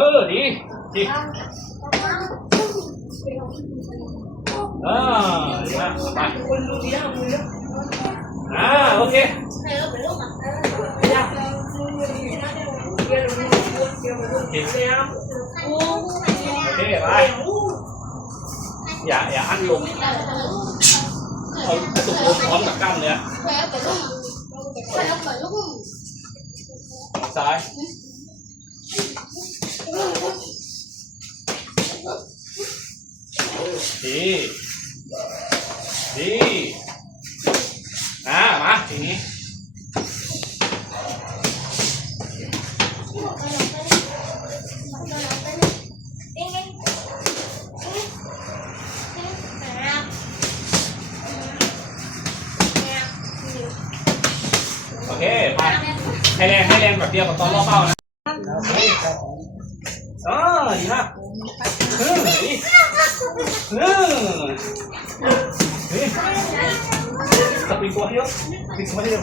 เออดีดีอ่าดีมากไปอ่าโอเคติดโอเคไปอย่าอย่าอั้นลงเอากระตุกลงพร้อมกับกล้ามเนื้อซ้าย ดี ดีอ่ามาทีนี้โอเคไปให้แรงให้แรงแบบเดียวกับตอนรอบเป้านะ อ๋อดีมากเออดีเออนี่สปริงตัวเดียวสปริงตัวเดียว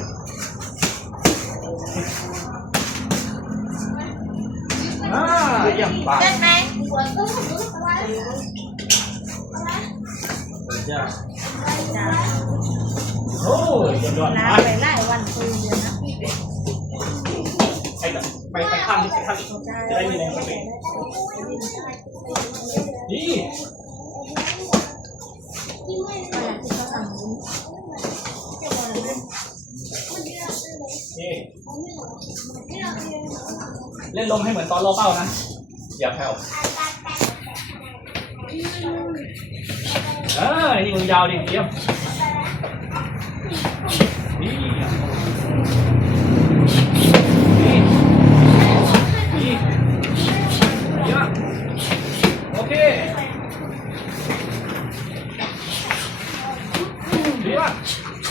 อ่าเยี่ยมไปโอ้ยยอดยอดน้ามาไปไล่วันคืนเดียวนะไป ไปไปข้างนี้ไปข้างนี้จะได้มีแรงสปริงนี่เวลาที่เขาทำบุญนี่เล่นลมให้เหมือนตอนรอเป้านะ อย่าแผ่วเออนี่มือยาวดิเยี่ยม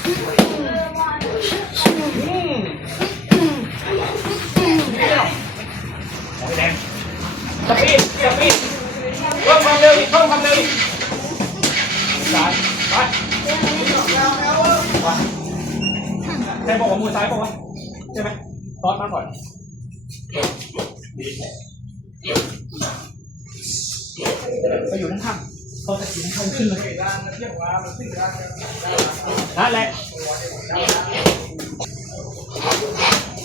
ดีมากอืมโอเคแดงสปีดสปีดเพิ่มความเร็วอีกเพิ่มความเร็วอีกซ้ายไปใช่บอกว่ามือซ้ายบอกว่าใช่ไหมตอนมาก่อนไปอยู่ข้างๆ พอกระถิ่นทำขึ้นมานั่นแหละ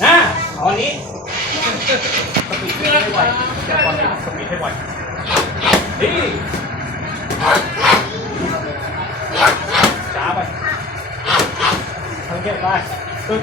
นะตอนนี้สปีดให้ไวจะพอสปีดให้ไวดีจ้าไปทางเก็บไปตึ๊บ